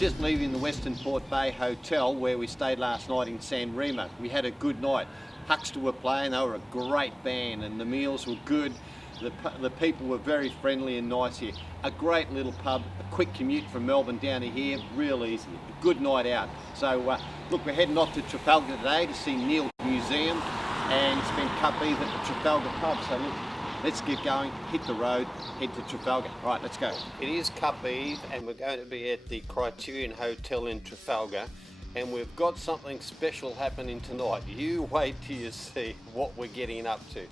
just leaving the Western Port Bay Hotel where we stayed last night in San Remo. We had a good night. Huckster were playing, they were a great band and the meals were good. The people were very friendly and nice here. A great little pub, a quick commute from Melbourne down to here, real easy. A good night out. So look, we're heading off to Trafalgar today to see Neil's museum and spend Cup Eve at the Trafalgar pub. So look, let's get going, hit the road, head to Trafalgar. Right, let's go. It is Cup Eve and we're going to be at the Criterion Hotel in Trafalgar. And we've got something special happening tonight. You wait till you see what we're getting up to.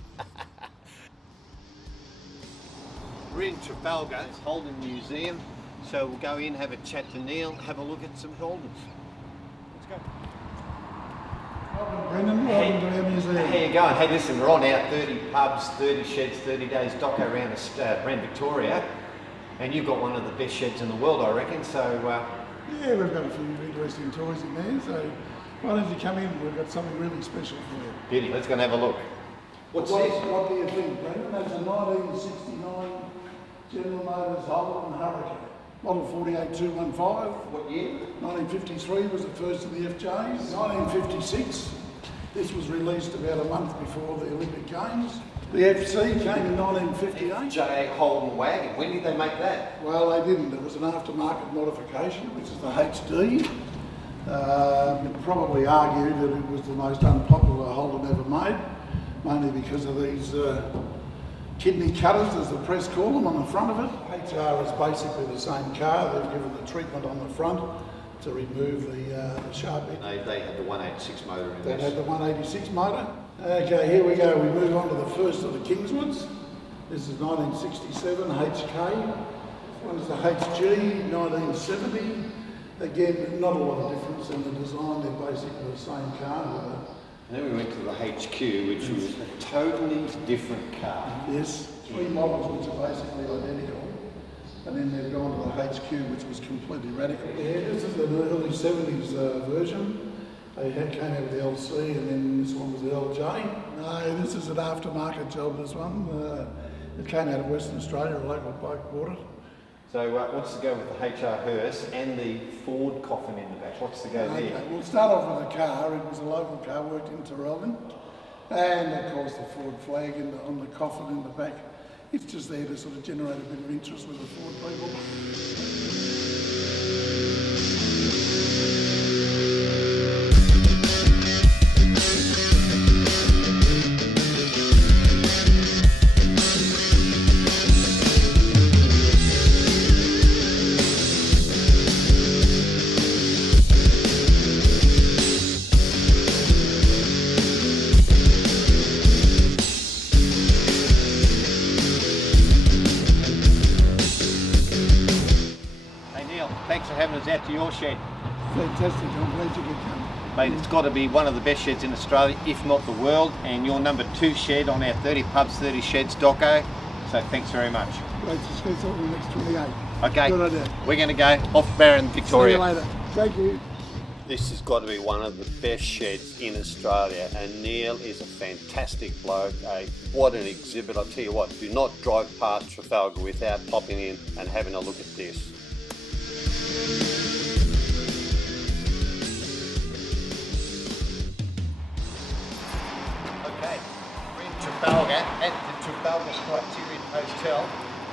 We're in Trafalgar, it's Holden Museum. So we'll go in, have a chat to Neil, have a look at some Holdens. Let's go. Welcome, Brendan. Welcome to our museum. How you going? Hey, listen, we're on out 30 pubs, 30 sheds, 30 days doco around Bren, Victoria. And you've got one of the best sheds in the world, I reckon. So. Yeah, we've got a few interesting toys in there, so why don't you come in? We've got something really special for you. Beauty, let's go and have a look. What's this? What do you think, Brendan? That's a 1969 General Motors Holden Hurricane. Model 48215. What year? 1953 was the first of the FJs. 1956, this was released about a month before the Olympic Games. The FC came in 1958. J. Holden wagon. When did they make that? Well, they didn't. It was an aftermarket modification, which is the HD. You'd probably argue that it was the most unpopular Holden ever made, mainly because of these kidney cutters, as the press call them, on the front of it. HR is basically the same car. They've given the treatment on the front to remove the sharp edge. They had the 186 motor in They this. had the 186 motor. Okay, here we go. We move on to the first of the Kingswoods. This is 1967 HK. One is the HG, 1970. Again, not a lot of difference in the design. They're basically the same car. And then we went to the HQ, which was a totally different car. Yes, three models which are basically identical. And then they've gone to the HQ, which was completely radical. Yeah, this is an early 70s version. They came out with the LC, and then this one was the LJ. No, this is an aftermarket job, this one. It came out of Western Australia, a local bloke bought it. So what's to go with the HR hearse and the Ford coffin in the back? What's to go Okay, there? we'll start off with the car. It was a local car, worked in Terrelgan. And of course the Ford flag on the coffin in the back. It's just there to sort of generate a bit of interest with the Ford people. Thanks for having us out to your shed. Fantastic, I'm glad you could come. Mate, it's got to be one of the best sheds in Australia, if not the world, and your number 2 shed on our 30 pubs, 30 sheds doco. So thanks very much. Great to see you on the next 28. Okay, Good idea. we're going to go off Bren, Victoria. See you later. Thank you. This has got to be one of the best sheds in Australia, and Neil is a fantastic bloke. What an exhibit. I tell you what, do not drive past Trafalgar without popping in and having a look at this. Okay, we're in Trafalgar at the Trafalgar Criterion Hotel.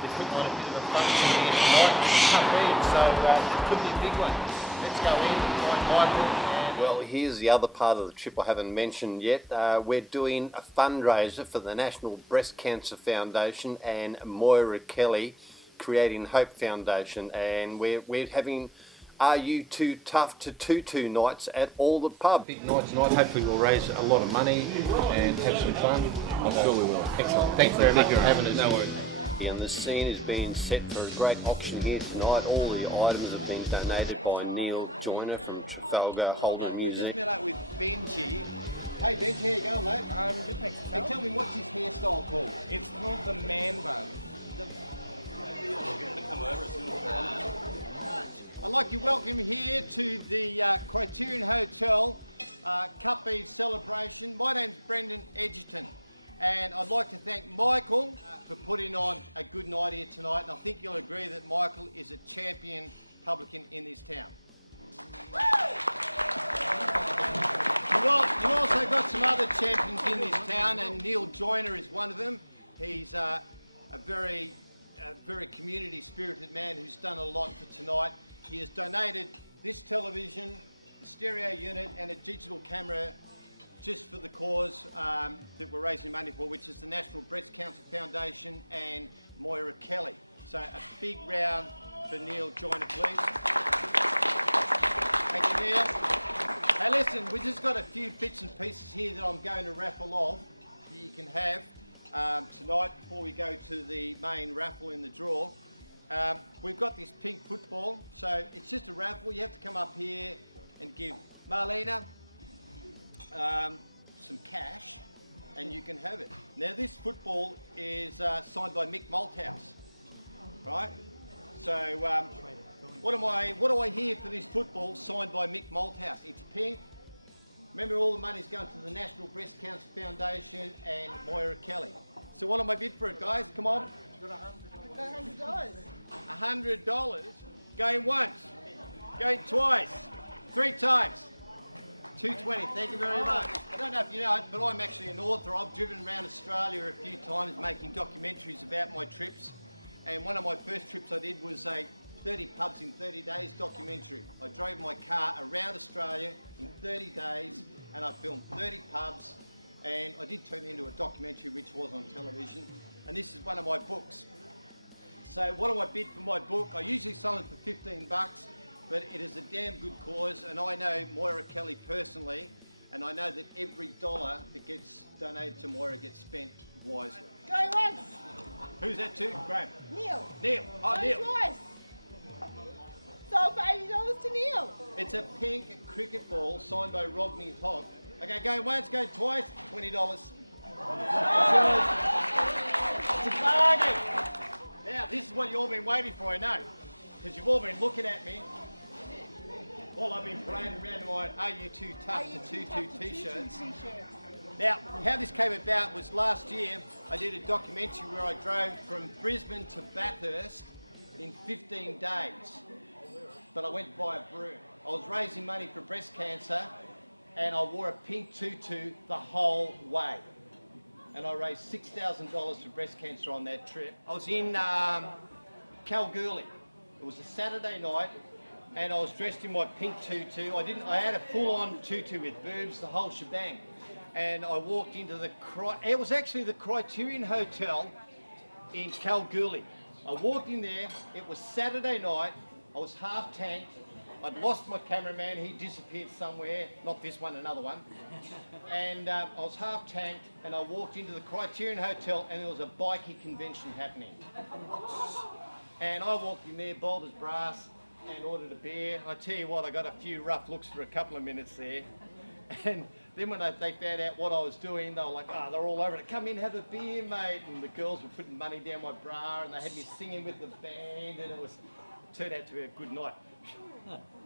They're putting on a bit of a function here tonight. It's Cup Eve, so it could be a big one. Let's go in and find Michael. Well, here's the other part of the trip I haven't mentioned yet. We're doing a fundraiser for the National Breast Cancer Foundation and Moira Kelly Creating Hope Foundation, and we're having Are You Too Tough to Tutu nights at all the pubs. And the scene is being set for a great auction here tonight. All the items have been donated by Neil Joyner from Trafalgar Holden Museum. We've just met up with Benji. Hey Benji, how you going, mate? I'm good, thanks. Hey, tell me, what's his hairstyle called? It's called the man bun. I'd like to welcome here to the Criterion Hotel Cup Eve celebration. My name's Brendan Edgerton, and I'd like to thank Michael for putting on a good night here tonight, and I think you'll agree that Michael is a champion publican in this town. You've also got some other champions in this town, and Neil Joyner is one of them. He's a very community-spirited man who's done a lot for tonight. He has donated this television, the stereo unit, and a digital camera just for the cause that we're raising money for, which is the National Breast Cancer Foundation and Moira Kelly. So a big round for Neil Joyner, please. Thank you, Neil. Hey, listen, we've just got a few bits and pieces here that I'm going to raffle off that you can have tonight before we go to the main raffle in the draw. We've got this pink football, so it's just a raffle. You have to come up here and give Marlena some cash and you can have it. Now this football is signed by Mick Malthouse, right? So what do I hear for this football signed by Mick Malthouse? It's pink. Remember, all the money's going to the National Breast Cancer Foundation and Moira Kelly. So what am I bid for it, guys? Come on. $100. $100. Going once. Going twice. 3 times. $220. Thank you very much. I don't know if you know it, but I'm actually an author. I've driven around Australia a few times making documentaries about my trips. And one of my first trips I did was a 30 pubs in 30 days documentary. I drove my car around Australia in 30 days and I filmed 30 pubs, and I did turn it into a documentary which was on television, and this is one of my books. So what do I bid for my book? I usually sell it for 15 bucks, but it is a damn good cause, and I know Moira Kelly personally, and I know that every dollar that gets donated to Moira gets spent wisely. Going once. Who's that to? Graham. Neil. Neil. Oh, Going Neil. twice. Sold for $80 to Neil. It's a pink cricket ball signed by Rodney Hogg. Okay, going once, going twice, $20. It's a bargain. Now, this is what you've all been waiting for, I know, because you've all been looking at me while I've been parading around in my Are You Too Tough to Tutu t-shirts. Now, how this came about was last year I did a documentary where I drove from Brisbane to Bathurst in 15 days. But I went by a broom. I was raising money for breast cancer and I wore a pink tutu the whole way. And I raised $6,000 for breast cancer on that trip. I was in Kalgoorlie. It was a Saturday night and I was dressed in my pink tutu. I had a full-on tutu with boobs, the whole shebang. And I walked into it was actually the Criterion Hotel in Kalgoorlie. I walked in there, it was Saturday night, I was half tanked, I'd lost my cameraman, he disappeared somewhere, not this one, another one. And I was half tanked and I walked into the Criterion Hotel and there was a bikie convention happening. And I walked in there, bold as brass, and ordered a beer. I tell you what, I got a few rough looks for a couple of minutes there. And then when they found out what I was doing, they were like, oh, they're all over it. Come in, have a beer, mate. And the girls were putting money down my bra and they had me singing with the band, and it turned out to be a good night.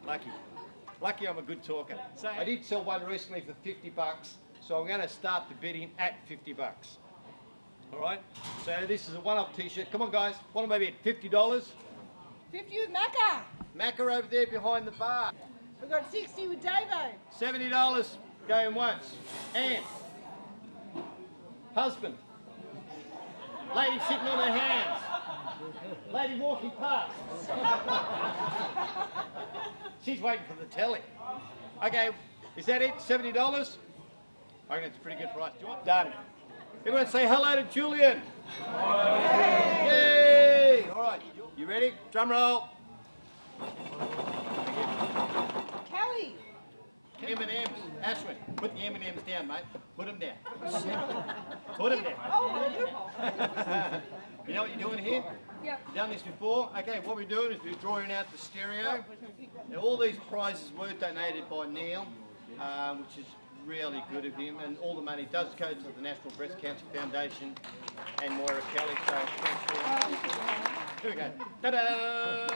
Lucky I'm a good talker. So I did sell one recently for 50 bucks, so I'm going to start the bidding at 50 bucks. All right? So this is a one-off t-shirt. Come on, guys. What am I bid? $50? 50 with Macca. Macca over there behind the bar. We've got 60 with Davo. $70 going once. And husband. Lady sitting on her hands. Lady walking past. She's waiting for the telly. Okay, is that it? $70? I reckon it's a pretty good price. Done. Everyone say hello to Julian. Yay! All right, you ready? Drum roll. Kelly. M&M's. Ashwin, put the M&M's down, mate. Put them down. Put them down. Oh, You know what you're doing here? yeah. You've done this before? Okay, what we're doing is we're drawing out the stereo. Now, all these prizes were donated by Neil, which is really good of him, and all the money does go to the National Breast Cancer Foundation and Moira Kelly. So thanks, here we go. Ta-da!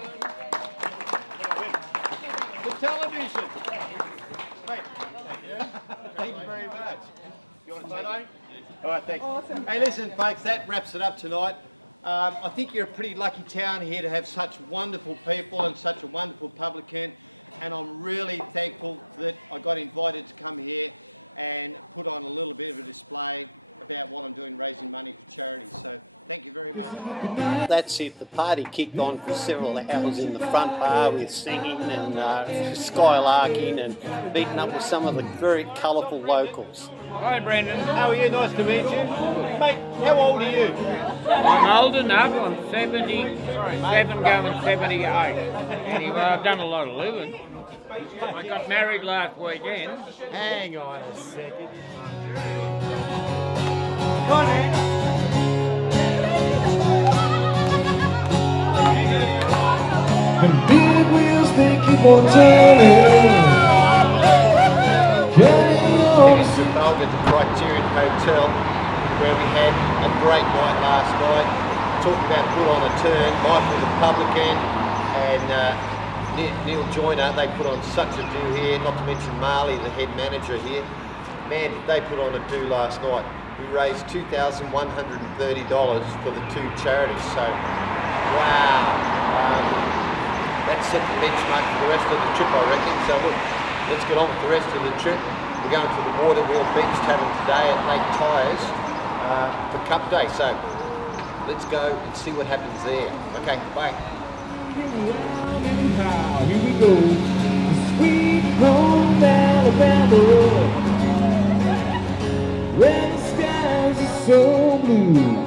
The television. Mate, thank you very much. You want a photo? All right, thanks. Awesome. Hey, listen, folks, that wraps it up tonight. I think you're a pretty lucky town here to have such wonderful people and such a wonderful publican. and I'm really thankful that I got invited to come here and put on a little bit of a display about what I'm doing, raising money for charities. So thank you very much. That's it. The party kicked on for several hours in the front bar with singing and skylarking and meeting up with some of the very colourful locals. Hi, Brendan. How are you? Nice to meet you. Mate, how old are you? I'm old enough. I'm 77 going 78. Anyway, I've done a lot of living. I got married last weekend. Hang on a second. And big wheels they keep on turning. Here's the dog at the Criterion Hotel, where we had a great night last night. Talking about put on a turn, Michael the publican and Neil Joyner, they put on such a do here, not to mention Marley, the head manager here. Man, did they put on a do last night. We raised $2,130 for the two charities, so wow. That set the benchmark for the rest of the trip, I reckon. So look, let's get on with the rest of the trip. We're going to the Waterwheel Beach Tavern today at Lake Tyers for Cup Day. So let's go and see what happens there. Okay, bye. Here we go. The sweet home Alabama road, where the skies are so blue.